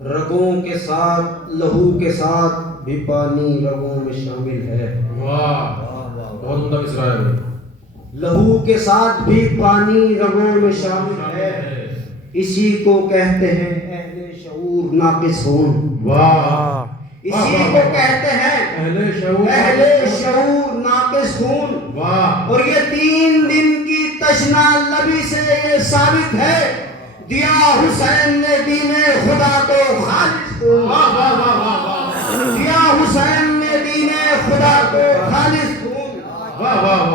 رگوں کے ساتھ لہو کے ساتھ بھی پانی رگوں میں شامل ہے۔ واہ بہت عمدہ مصرع ہے۔ لہو کے ساتھ بھی پانی رگوں میں شامل ہے، اسی کو کہتے ہیں اہل شعور ناقص خون۔ واہ اسی کو کہتے ہیں اہل شعور ناقص خون۔ واہ اور یہ 3 دن کی تشنا لبی سے یہ ثابت ہے، دیا حسین نے دین خدا کو خالص خون۔ دیا حسین نے دین خدا کو خالص خون۔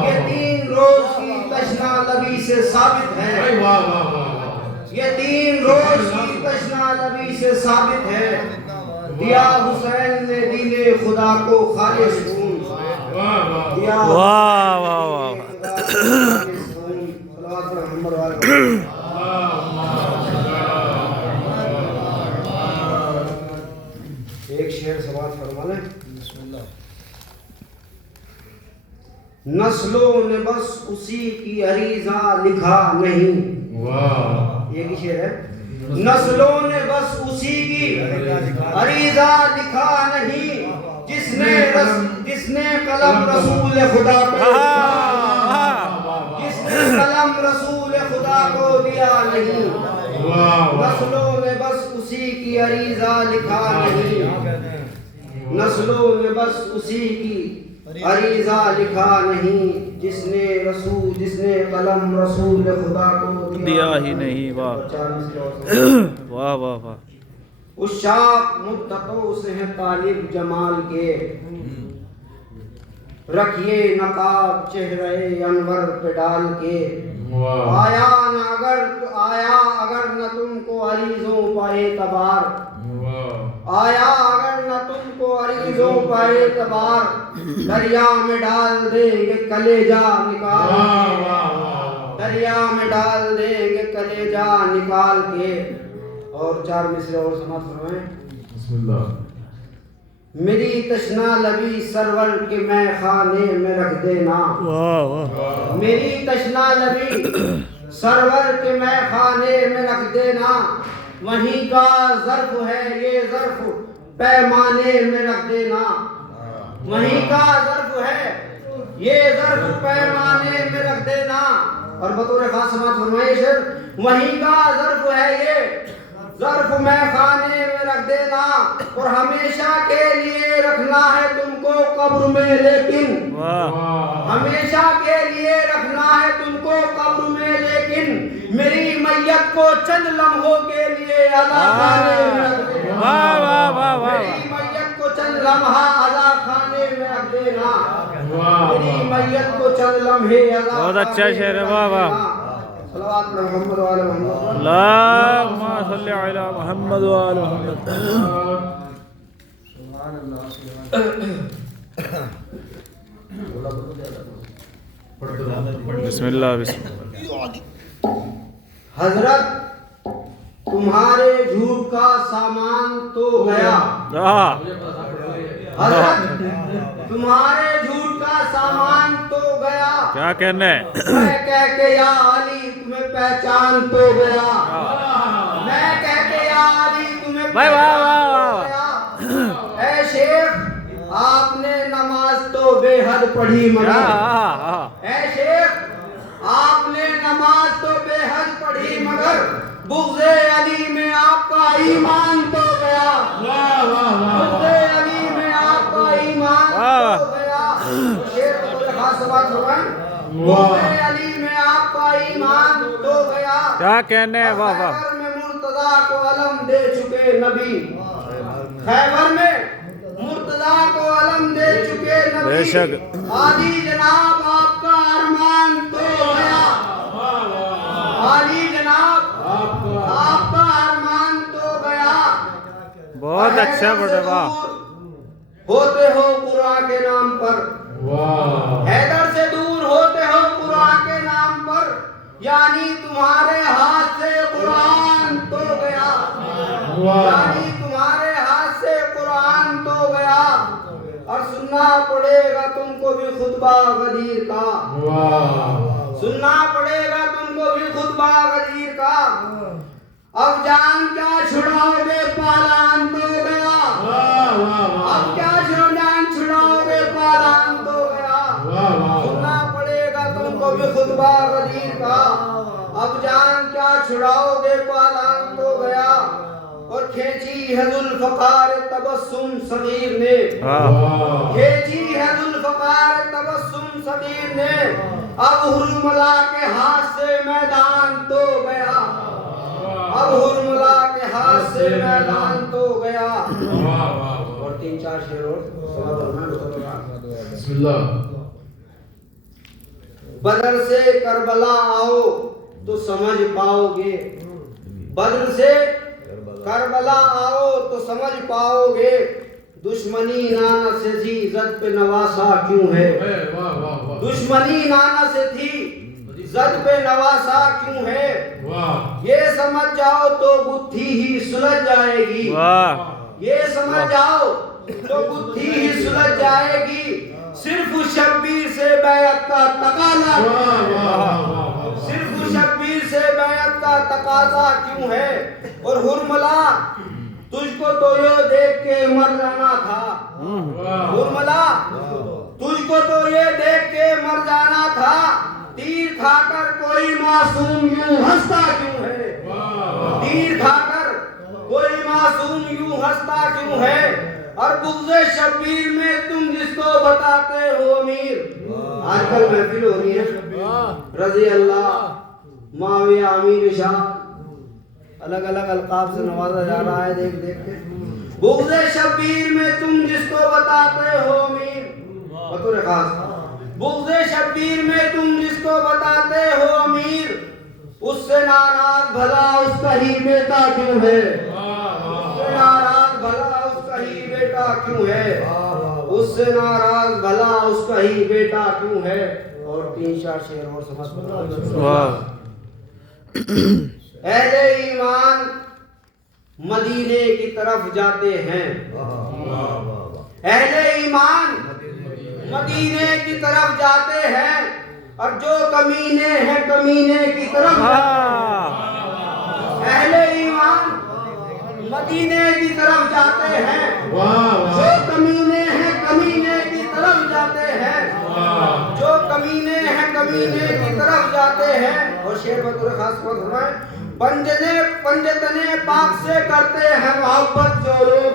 یہ 3 روز کی تشنا لبی سے ثابت ہے، یہ 3 روز کی تشنا لبی سے ثابت ہے، دیا حسین نے دین خدا کو خالص خون۔ دیا واہ واہ واہ ایک شعر سماعت فرما لیں۔ نسلوں نے بس اسی کی عریضہ لکھا نہیں۔ یہ کی شعر ہے۔ نسلوں نے بس اسی کی عریضہ لکھا نہیں، جس نے قلم رسول خدا کو قلم رسول خدا کو دیا نہیں۔ نسلوں نے بس اسی کی عریضہ لکھا نہیں، نسلوں نے بس اسی کی عریضہ لکھا نہیں، جس نے قلم رسول خدا کو دیا ہی نہیں۔ واہ واہ واہ واہ۔ عشاق مدتوں سے ہیں طالب جمال کے، رکھیے نقاب چہرے انور پہ ڈال کے، آیا اگر نہ تم کو عریضوں پہ اعتبار، آیا اگر نہ تم کو عریضوں پہ اعتبار، دریا میں ڈال دیں گے کلیجہ نکال کے، دریا میں ڈال دیں گے کلیجہ نکال کے۔ اور 4 مصرے اور سماعت فرمائیں۔ بسم اللہ۔ میری تشنا لبی سرور کے میں خانے میں رکھ دینا، میری تشنا لبی سرور کے میں خانے میں رکھ دینا، وہیں کا ظرف ہے یہ ظرف پیمانے میں رکھ دینا، وہیں کا ظرف ہے یہ ظرف پیمانے میں رکھ دینا۔ اور بطور خاص سماعت فرمائیے شعر، وہیں کا ظرف ہے یہ ظرف میں خانے میں رکھ دینا، اور ہمیشہ کے لیے رکھنا ہے تم کو قبر میں، لیکن ہمیشہ کے لیے رکھنا ہے تم کو قبر میں، لیکن میری میت کو چند لمحوں کے لیے عزا خانے میں رکھ دینا، میری میت کو چند لمحہ عزا خانے میں رکھ دینا، میری میت کو چند لمحے عزا بہت اچھا شعر ہے۔ واہ واہ۔ صلوات محمد و آل محمد۔ اللہم صلی علی محمد و آل محمد۔ بسم اللہ بسم اللہ۔ حضرت تمہارے جھوٹ کا سامان تو گیا، حضرت تمہارے جھوٹ کا سامان تو گیا، کیا کہنا ہے؟ میں کہہ کے یا علی تمہیں پہچان تو گیا، میں کہہ کے یا علی تمہیں پہچان تو گیا۔ اے شیخ آپ نے نماز تو بے حد پڑھی مگر، اے شیخ آپ نے نماز تو بے حد پڑھی مگر، بغض علی میں آپ کا ایمان تو گیا، بغض علی میں آپ کا ایمان تو گیا۔ شیخ بطور خاص سماعت فرمائیں۔ بغض علی میں آپ کا ایمان تو گیا، کیا کہنے ہیں؟ واہ واہ۔ خیبر میں مرتضیٰ کو علم دے چکے نبی، خیبر میں مرتضیٰ کو علم دے چکے نبی، بے شک عالی جناب آپ کا ارمان تو گیا، عالی جناب آپ کا ارمان تو گیا۔ بہت اچھا بڑے واہ۔ ہوتے ہو قرآن کے نام پر، حیدر سے دور ہوتے ہو قرآن کے نام پر، یعنی تمہارے ہاتھ سے قرآن تو گیا، یعنی تمہارے ہاتھ سے قرآن تو گیا۔ اور سننا پڑے گا تم کو بھی خطبہ غدیر کا، سننا پڑے گا تم کو بھی خطبہ غدیر کا، اب جان کیا چھڑاؤ گے پالا رتبہ غدیر کا، اب جان کیا چھڑاؤ گے پالان تو گیا، اور کھینچی ہے ذوالفقار تبسم صغیر نے، کھینچی ہے ذوالفقار تبسم صغیر نے، اب حرملا کے ہاتھ سے میدان تو گیا، اب حرملا کے ہاتھ سے میدان تو گیا۔ اور 3-4 شعر اور بسم اللہ۔ بدر سے کربلا آؤ تو سمجھ پاؤ گے، بدر سے کربلا آؤ تو سمجھ پاؤ گے، دشمنی نانا سے تھی عزت پہ نواسا کیوں ہے، دشمنی نانا سے تھی عزت پہ نواسا کیوں ہے، یہ سمجھ جاؤ تو بدھی ہی سلجھ جائے گی، یہ سمجھ جاؤ تو بدھی ہی سلجھ جائے گی، صرف شبیر سے بیعت کا تقاضا، صرف شبیر سے بیعت کا تقاضا کیوں ہے، اور حرملا تجھ کو تو یہ دیکھ کے مر جانا تھا، حرملا تجھ کو تو یہ دیکھ کے مر جانا تھا، تیر کھا کر کوئی معصوم یوں ہنستا کیوں ہے، تیر کھا کر کوئی معصوم یوں ہنستا کیوں ہے، اور بغض شبیر میں تم جس کو بتاتے ہو امیر، آج کل محفل ہو رہی ہے رضی اللہ معاویہ امیر شاہ، الگ الگ القاب سے نوازا جا رہا ہے، دیکھ دیکھ کے، بغض شبیر میں تم جس کو بتاتے ہو امیر، بطور خاص بغض شبیر میں تم جس کو بتاتے ہو امیر، اس سے ناراض بھلا اس کا ہی بیٹا کیوں ہے، اس سے ناراض بھلا اس کا ہی بیٹا کیوں ہے، اس سے ناراض بھلا اس کا ہی بیٹا کیوں ہے۔ اور 3-4 شعر اور سمجھ اہل ایمان مدینے کی طرف جاتے ہیں، اہل ایمان مدینے کی طرف جاتے ہیں، اور جو کمینے ہیں کمینے کی طرف اہل ایمان مدینے کی طرف جاتے ہیں، جو کمینے ہیں کمینے کی طرف جاتے ہیں، جو کمینے ہیں کمینے کی طرف جاتے ہیں۔ اور شعر بطور خاص فرمائیں، پنجتنے پاک سے کرتے ہیں محبت جو لوگ،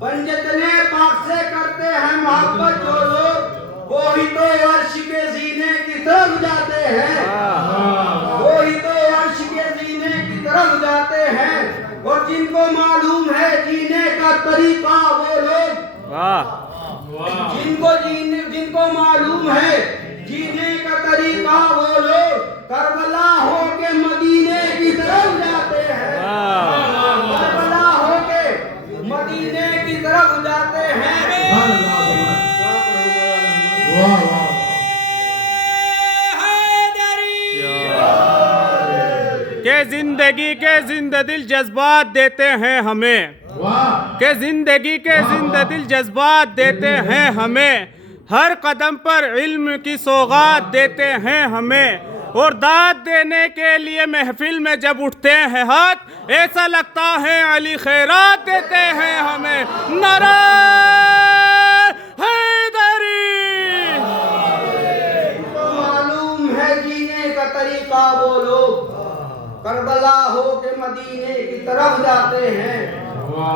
پنجتنے پاک سے کرتے ہیں محبت جو لوگ، وہی تو عرش کے زینے کی طرف جاتے ہیں، وہی تو عرش کے زینے کی طرف جاتے ہیں، اور جن کو معلوم ہے جینے کا طریقہ وہ لوگ، جن کو معلوم ہے جینے کا طریقہ وہ لوگ، کربلا ہو کے مدینے کی طرف جاتے ہیں، کربلا ہو کے مدینے کی طرف جاتے ہیں۔ کہ زندگی کے زندہ دل جذبات دیتے ہیں ہمیں، کہ زندگی کے زندہ دل جذبات دیتے ہیں ہمیں، ہر قدم پر علم کی سوغات دیتے ہیں ہمیں، اور داد دینے کے لیے محفل میں جب اٹھتے ہیں ہاتھ، ایسا لگتا ہے علی خیرات دیتے ہیں ہمیں۔ نعرہ حیدری، معلوم ہے جینے کا طریقہ وہ لوگ، کربلا ہو کے مدینے کی طرف جاتے ہیں،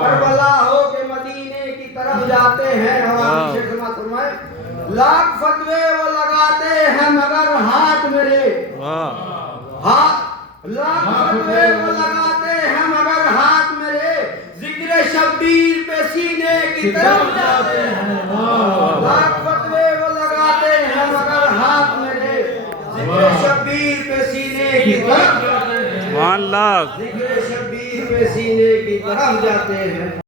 کربلا ہو کے مدینے کی طرف جاتے ہیں۔ اور شیخ فرمائے، لاکھ فتوے وہ لگاتے ہیں مگر ہاتھ میرے، لاکھ فتوے وہ لگاتے ہیں مگر ہاتھ میرے، ذکر شبیر پہ سینے کی طرف جاتے ہیں، لاکھ فتوے وہ لگاتے ہیں مگر ہاتھ میرے، ذکر شبیر پہ سینے کی طرف جاتے ہیں، سبحان اللہ، ذکر شبیر پہ سینے کی طرف جاتے ہیں۔